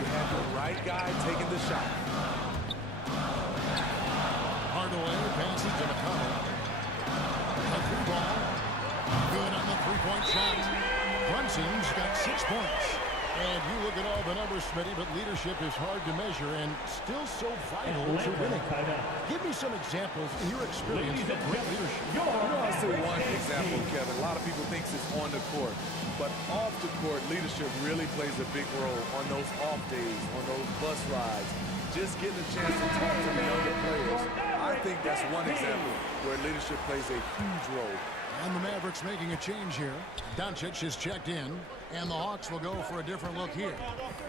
you have the right guy taking the shot. Hardaway passes to McConnell. A three ball. Good on the three-point shot. Brunson's got 6 points. And you look at all the numbers, Smitty, but leadership is hard to measure and still so vital to winning. Give me some examples in your experience of great leadership. I'll say one example, Kevin. A lot of people think it's on the court, but off the court, leadership really plays a big role on those off days, on those bus rides. Just getting a chance to talk to the younger players. I think that's one example where leadership plays a huge role. And the Mavericks making a change here. Doncic is checked in, and the Hawks will go for a different look here.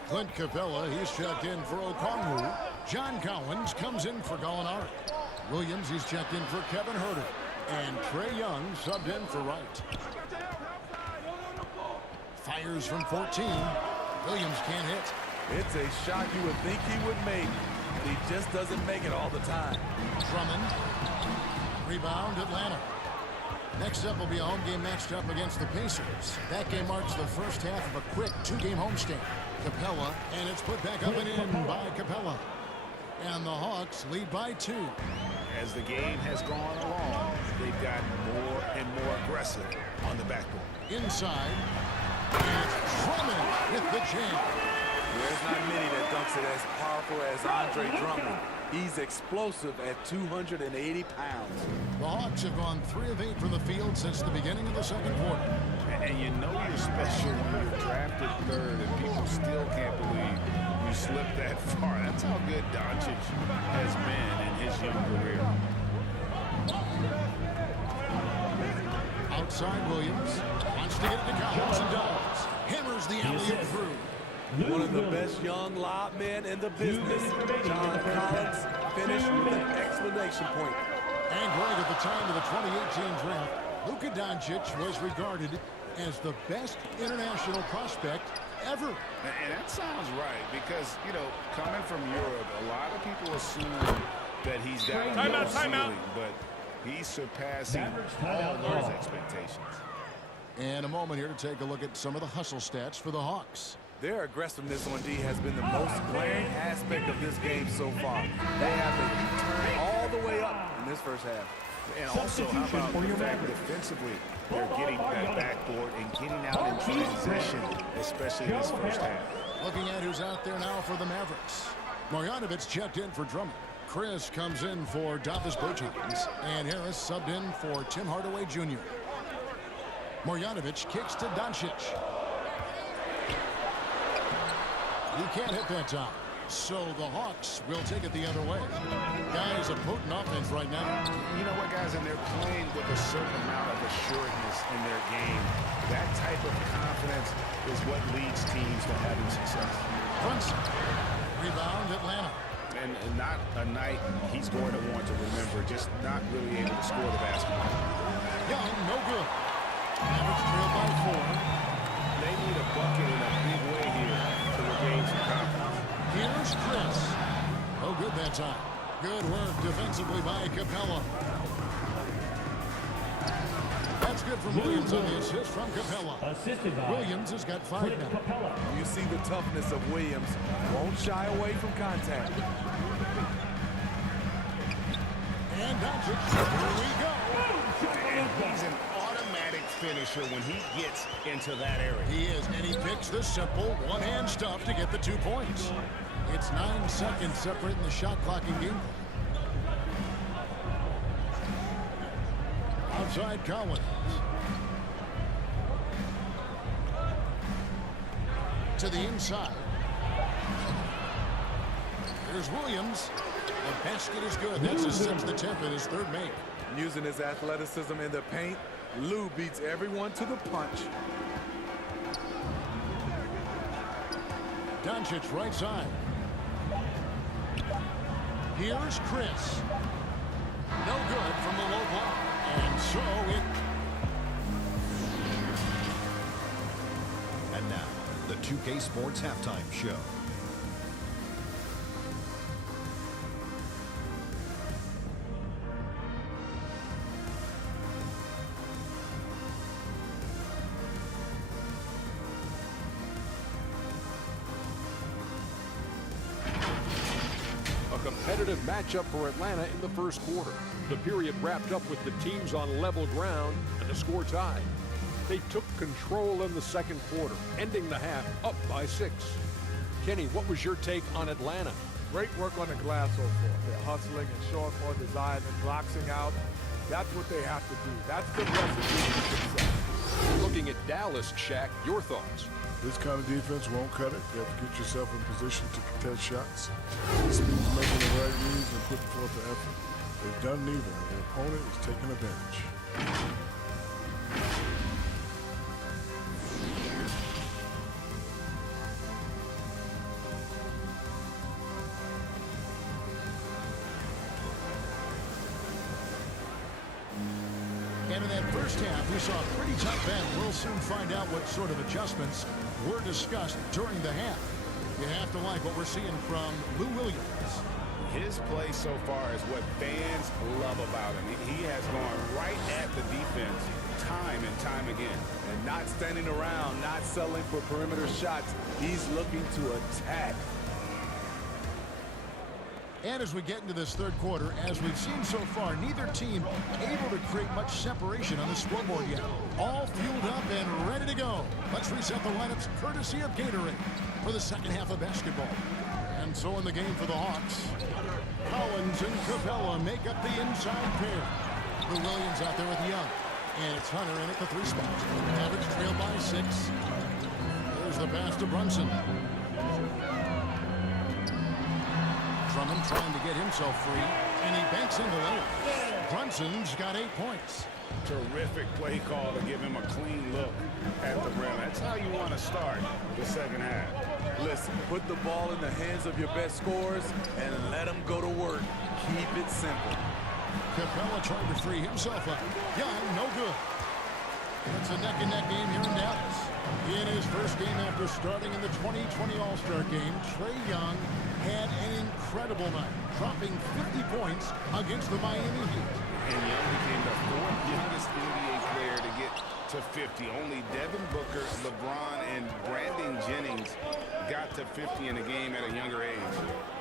Clint Capella, he's checked in for Okongwu. John Collins comes in for Gallinari. Williams, he's checked in for Kevin Huerter. And Trae Young subbed in for Wright. Fires from 14. Williams can't hit. It's a shot you would think he would make, but he just doesn't make it all the time. Drummond. Rebound, Atlanta. Next up will be a home game matched up against the Pacers. That game marks the first half of a quick 2-game homestand. Capella, and it's put back up and in by Capella. And the Hawks lead by 2. As the game has gone along, they've gotten more and more aggressive on the backboard. Inside, it's Drummond with the jam. There's not many that dunks it as powerful as Andre Drummond. He's explosive at 280 pounds. The Hawks have gone 3 of 8 from the field since the beginning of the second quarter. And you know you're special when you're drafted third and people still can't believe you slipped that far. That's how good Doncic has been in his young career. Outside Williams. Wants to get it to Collins and does. Hammers the alley-oop through. One of the best young lob men in the business. John Collins finished with an exclamation point. And right at the time of the 2018 draft, Luka Doncic was regarded as the best international prospect ever. And that sounds right because, you know, coming from Europe, a lot of people assume that he's got a ceiling, but he's surpassing all those expectations. And a moment here to take a look at some of the hustle stats for the Hawks. Their aggressiveness on D has been the most glaring aspect of this game so far. They have the heat turned all the way up in this first half. And also, how about the fact defensively, they're getting that backboard and getting out in transition, especially in this first half. Looking at who's out there now for the Mavericks. Marjanovic checked in for Drummond. Chris comes in for Toffas Bertans. And Harris subbed in for Tim Hardaway Jr. Marjanovic kicks to Doncic. He can't hit that time. So the Hawks will take it the other way. Guys, a potent offense right now. You know what, guys? And they're playing with a certain amount of assuredness in their game. That type of confidence is what leads teams to having success. Brunson. Rebound, Atlanta. And not a night he's going to want to remember, just not really able to score the basketball. Young, no good. Mavericks trail by 4. They need a bucket in a big way here to regain some confidence. Here's Chris. Oh, good that time. Good work defensively by Capella. That's good from Williams on the assist from Capella. Williams has got 5 now. You see the toughness of Williams. Won't shy away from contact. And Doncic, here we go. And he's an automatic finisher when he gets into that area. He is, and he picks the simple one-hand stuff to get the 2 points. It's 9 seconds separating the shot clock and game. Outside Collins. To the inside. Here's Williams. The basket is good. That's his 6th attempt and his 3rd make. Using his athleticism in the paint, Lou beats everyone to the punch. Doncic right side. Here's Chris. No good from the low block. And so it... And now, the 2K Sports Halftime Show. competitive matchup for Atlanta in the first quarter. The period wrapped up with the teams on level ground and the score tied. They took control in the second quarter, ending the half up by 6. Kenny, what was your take on Atlanta? Great work on the glass so far. They're hustling and showing more desire than boxing out. That's what they have to do. That's the recipe for success. Looking at Dallas, Shaq, your thoughts? This kind of defense won't cut it. You have to get yourself in position to contest shots. This means making the right reads and putting forth the effort. They've done neither, and the opponent is taking advantage. And in that first half, we saw a pretty tough battle. We'll soon find out what sort of adjustments were discussed during the half. You have to like what we're seeing from Lou Williams. His play so far is what fans love about him. He has gone right at the defense time and time again. And not standing around, not settling for perimeter shots. He's looking to attack. And as we get into this third quarter, as we've seen so far, neither team able to create much separation on the scoreboard yet. All fueled up and ready to go. Let's reset the lineups courtesy of Gatorade for the second half of basketball. And so in the game for the Hawks, Collins and Capella make up the inside pair. The Williams out there with Young. And it's Hunter in at the 3 spot. Average trail by 6. There's the pass to Brunson. Drummond trying to get himself free, and he banks into it. Brunson's got 8 points. Terrific play call to give him a clean look at the rim. That's how you want to start the second half. Listen, put the ball in the hands of your best scorers and let them go to work. Keep it simple. Capella trying to free himself up. Young, no good. It's a neck-and-neck game here in Dallas. In his first game after starting in the 2020 All-Star game, Trae Young had an incredible night, dropping 50 points against the Miami Heat. And Young became the 4th youngest NBA player to get to 50. Only Devin Booker, LeBron, and Brandon Jennings got to 50 in a game at a younger age.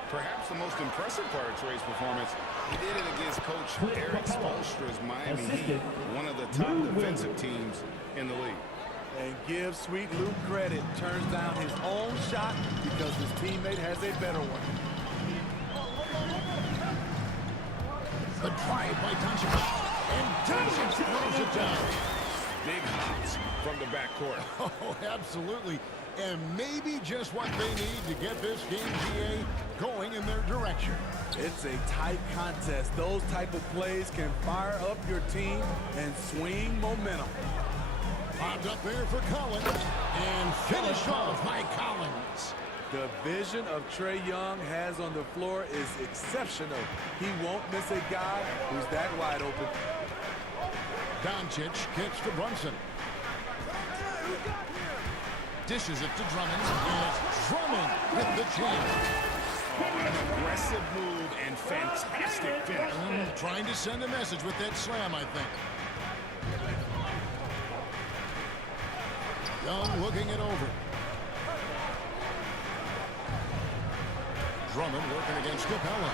Perhaps the most impressive part of Trae's performance, he did it against Coach Eric Spoelstra's Miami Heat, one of the top defensive teams in the league. And give Sweet Luke credit. Turns down his own shot because his teammate has a better one. The drive by Doncic. And Doncic throws it down. Big hops from the backcourt. Oh, absolutely. And maybe just what they need to get this game, GA, going in their direction. It's a tight contest. Those type of plays can fire up your team and swing momentum. Popped up there for Collins. And finished off by Collins. The vision of Trae Young has on the floor is exceptional. He won't miss a guy who's that wide open. Doncic kicks to Brunson. Dishes it to Drummond. And it's Drummond with the jam. An aggressive move and fantastic finish. Trying to send a message with that slam, I think. Young looking it over. Drummond working against Capella.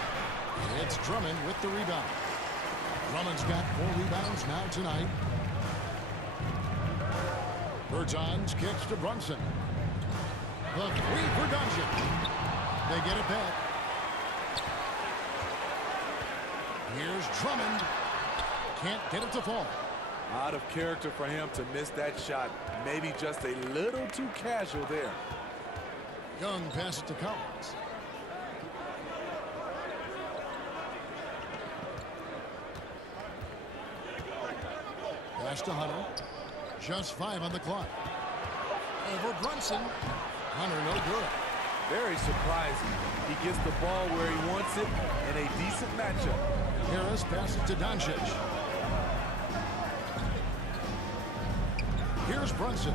It's Drummond with the rebound. Drummond's got 4 rebounds now tonight. Bertans kicks to Brunson. The 3 for Doncic. They get it back. Here's Drummond. Can't get it to fall. Out of character for him to miss that shot. Maybe just a little too casual there. Young passes to Collins. Pass to Hunter. Just 5 on the clock. Over Brunson. Hunter no good. Very surprising. He gets the ball where he wants it in a decent matchup. Harris passes to Doncic. Here's Brunson.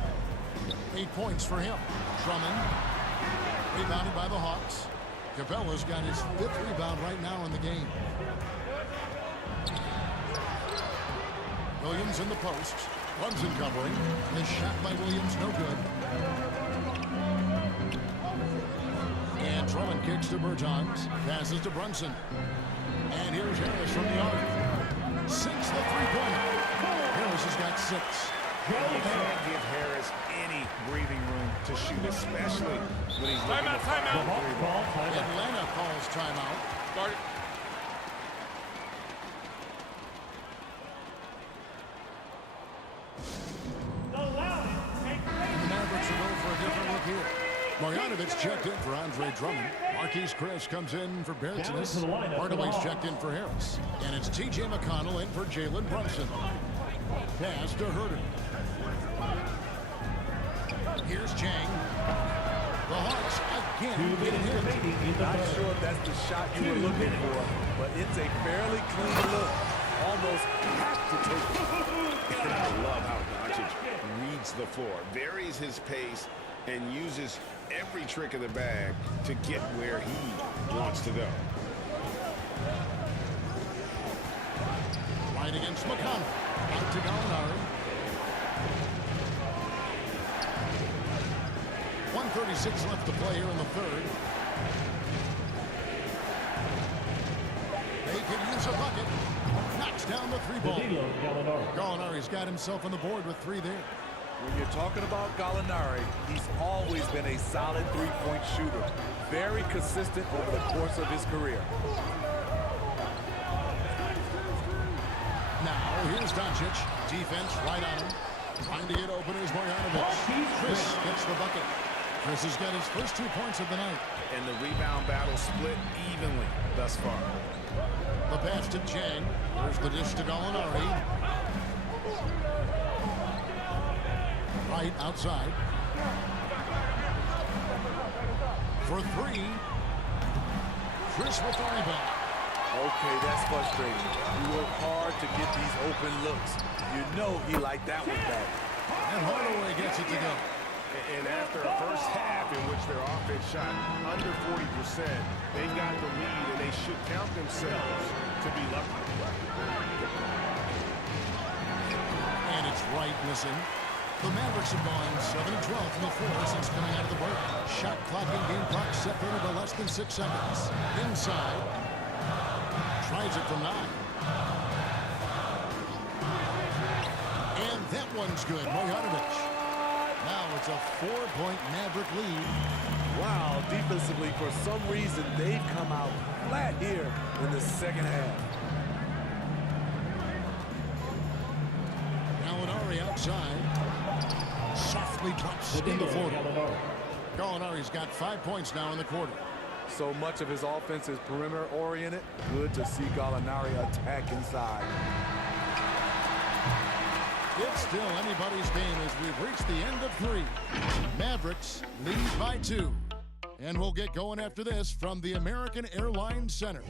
8 points for him. Drummond. Rebounded by the Hawks. Capella's got his 5th rebound right now in the game. Williams in the post. Brunson covering. The shot by Williams no good. And Drummond kicks to Bertans. Passes to Brunson. And here's Harris from the arc. Sinks the three-pointer. Harris has got 6. You can't give Harris any breathing room to shoot, especially when he's looking to fire a three-ball. Atlanta calls timeout. Start it. The Mavericks will go for a different look here. Marjanovic checked in for Andre Drummond. Marquise Chris comes in for Bertans. Hardaway's checked in for Harris. And it's T.J. McConnell in for Jalen Brunson. Pass to Herter. Here's Chang. The Hawks again get hit. Not sure if that's the shot you were looking for, but it's a fairly clean look. Almost have to take it. And I love how Doncic reads the floor, varies his pace, and uses every trick of the bag to get where he wants to go. Right against McConnell. Out to Gallinari. 1:36 left to play here in the third. They could use a bucket. Knocks down the 3-ball. Gallinari's got himself on the board with 3 there. When you're talking about Gallinari, he's always been a solid three-point shooter. Very consistent over the course of his career. Now, here's Doncic. Defense right on him. Trying to get open is Marjanovic. Chris gets the bucket. Chris has got his first 2 points of the night. And the rebound battle split evenly thus far. The pass to Chang. There's the dish to Gallinari. Right outside. For 3. Chris with the rebound. Okay, that's frustrating. You work hard to get these open looks. You know he liked that one back. And Hardaway gets it to go. And after a first half in which their offense shot under 40%, they've got the lead, and they should count themselves to be lucky. And it's right missing. The Mavericks have gone 7-12 from the floor since coming out of the break. Shot clock and game clock separated by less than 6 seconds. Inside. Tries it from 9. And that one's good. Marjanovic. Now it's a 4-point Maverick lead. Wow, defensively, for some reason, they've come out flat here in the second half. Gallinari outside. Softly drops in the floor. Gallinari's got 5 points now in the quarter. So much of his offense is perimeter-oriented. Good to see Gallinari attack inside. It's still anybody's game as we've reached the end of 3. Mavericks lead by 2. And we'll get going after this from the American Airlines Center.